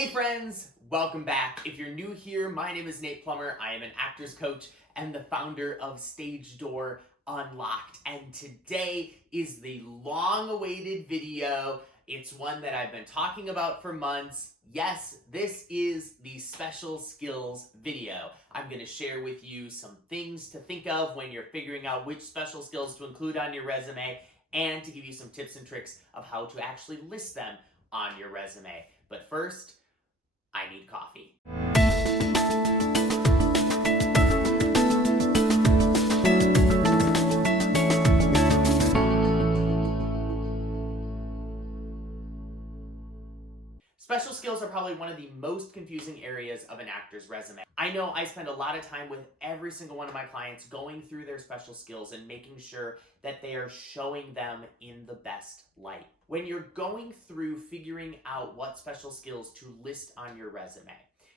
Hey friends, welcome back. If you're new here, my name is Nate Plummer. I am an actor's coach and the founder of Stage Door Unlocked. And today is the long-awaited video. It's one that I've been talking about for months. Yes, this is the special skills video. I'm going to share with you some things to think of when you're figuring out which special skills to include on your resume, and to give you some tips and tricks of how to actually list them on your resume. But first, I need coffee. Special skills are probably one of the most confusing areas of an actor's resume. I know I spend a lot of time with every single one of my clients going through their special skills and making sure that they are showing them in the best light. When you're going through figuring out what special skills to list on your resume,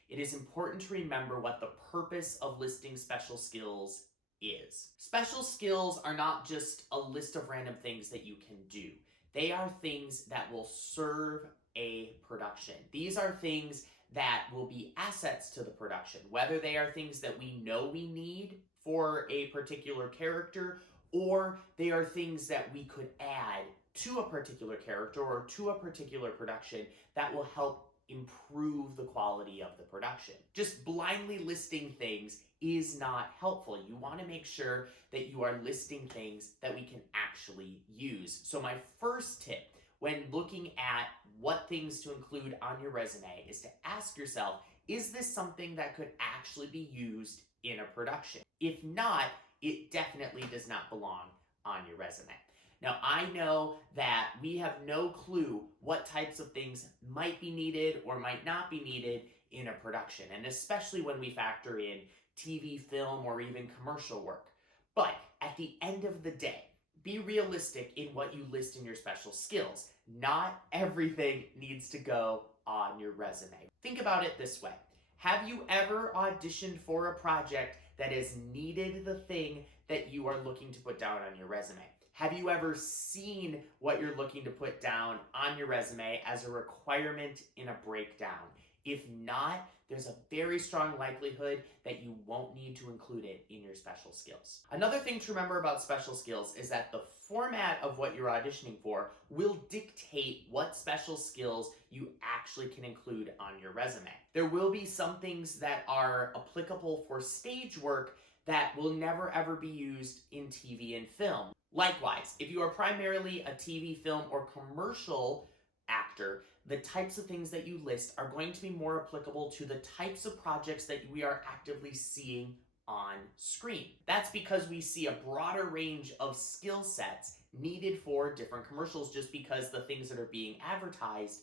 it is important to remember what the purpose of listing special skills is. Special skills are not just a list of random things that you can do. They are things that will serve a production. These are things that will be assets to the production, whether they are things that we know we need for a particular character, or they are things that we could add to a particular character or to a particular production that will help improve the quality of the production. Just blindly listing things is not helpful. You want to make sure that you are listing things that we can actually use. So my first tip when looking at what things to include on your resume is to ask yourself, is this something that could actually be used in a production? If not, it definitely does not belong on your resume. Now, I know that we have no clue what types of things might be needed or might not be needed in a production, and especially when we factor in TV, film, or even commercial work. But at the end of the day, be realistic in what you list in your special skills. Not everything needs to go on your resume. Think about it this way. Have you ever auditioned for a project that has needed the thing that you are looking to put down on your resume? Have you ever seen what you're looking to put down on your resume as a requirement in a breakdown? If not, there's a very strong likelihood that you won't need to include it in your special skills. Another thing to remember about special skills is that the format of what you're auditioning for will dictate what special skills you actually can include on your resume. There will be some things that are applicable for stage work that will never ever be used in TV and film. Likewise, if you are primarily a TV, film, or commercial actor, the types of things that you list are going to be more applicable to the types of projects that we are actively seeing on screen. That's because we see a broader range of skill sets needed for different commercials, just because the things that are being advertised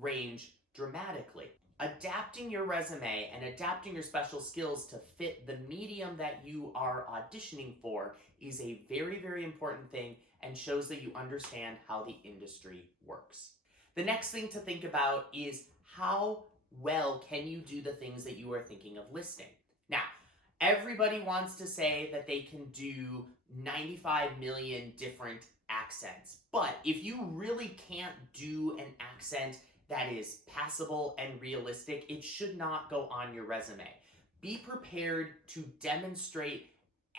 range dramatically. Adapting your resume and adapting your special skills to fit the medium that you are auditioning for is a very, very important thing and shows that you understand how the industry works. The next thing to think about is how well can you do the things that you are thinking of listing. Now, everybody wants to say that they can do 95 million different accents, but if you really can't do an accent that is passable and realistic, it should not go on your resume. Be prepared to demonstrate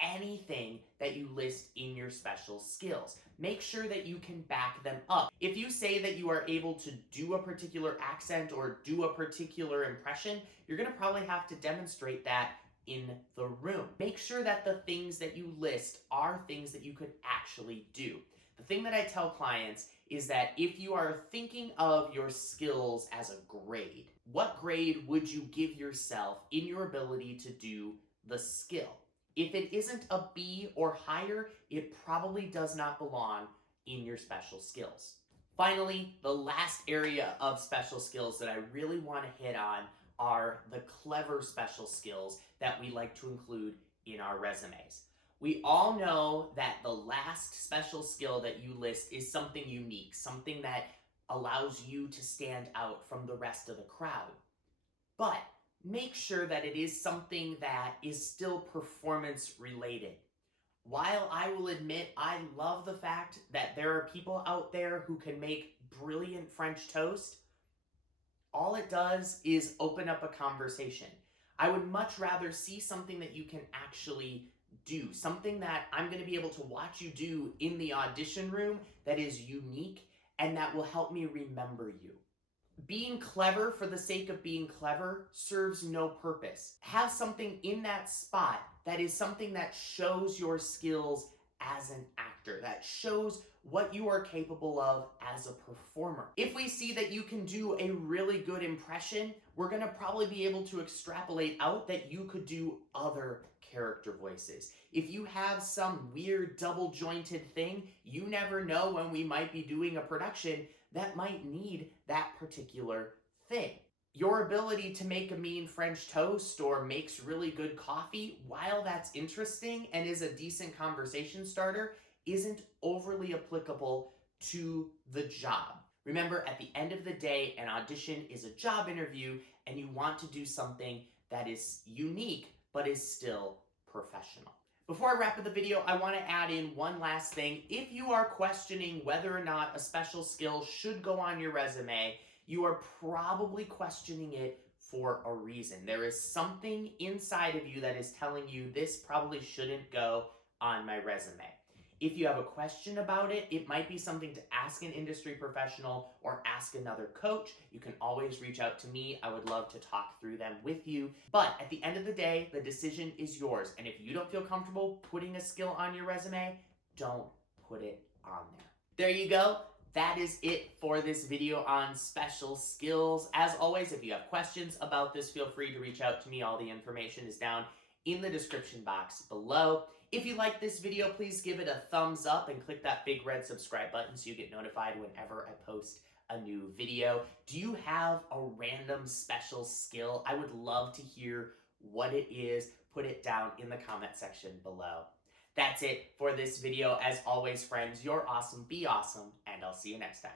anything that you list in your special skills. Make sure that you can back them up. If you say that you are able to do a particular accent or do a particular impression, you're going to probably have to demonstrate that in the room. Make sure that the things that you list are things that you could actually do. The thing that I tell clients is that if you are thinking of your skills as a grade, what grade would you give yourself in your ability to do the skill? If it isn't a B or higher, it probably does not belong in your special skills. Finally, the last area of special skills that I really want to hit on are the clever special skills that we like to include in our resumes. We all know that the last special skill that you list is something unique, something that allows you to stand out from the rest of the crowd. But make sure that it is something that is still performance related. While I will admit I love the fact that there are people out there who can make brilliant French toast, all it does is open up a conversation. I would much rather see something that you can actually do, something that I'm going to be able to watch you do in the audition room that is unique and that will help me remember you. Being clever for the sake of being clever serves no purpose. Have something in that spot that is something that shows your skills as an actor, that shows what you are capable of as a performer. If we see that you can do a really good impression, we're going to probably be able to extrapolate out that you could do other character voices. If you have some weird double jointed thing, you never know when we might be doing a production that might need that particular thing. Your ability to make a mean French toast or makes really good coffee, while that's interesting and is a decent conversation starter, isn't overly applicable to the job. Remember, at the end of the day, an audition is a job interview, and you want to do something that is unique but is still professional. Before I wrap up the video, I want to add in one last thing. If you are questioning whether or not a special skill should go on your resume, you are probably questioning it for a reason. There is something inside of you that is telling you this probably shouldn't go on my resume. If you have a question about it, it might be something to ask an industry professional or ask another coach. You can always reach out to me. I would love to talk through them with you. But at the end of the day, the decision is yours. And if you don't feel comfortable putting a skill on your resume, don't put it on there. There you go. That is it for this video on special skills. As always, if you have questions about this, feel free to reach out to me. All the information is down in the description box below. If you like this video, please give it a thumbs up and click that big red subscribe button so you get notified whenever I post a new video. Do you have a random special skill? I would love to hear what it is. Put it down in the comment section below. That's it for this video. As always, friends, you're awesome, be awesome, and I'll see you next time.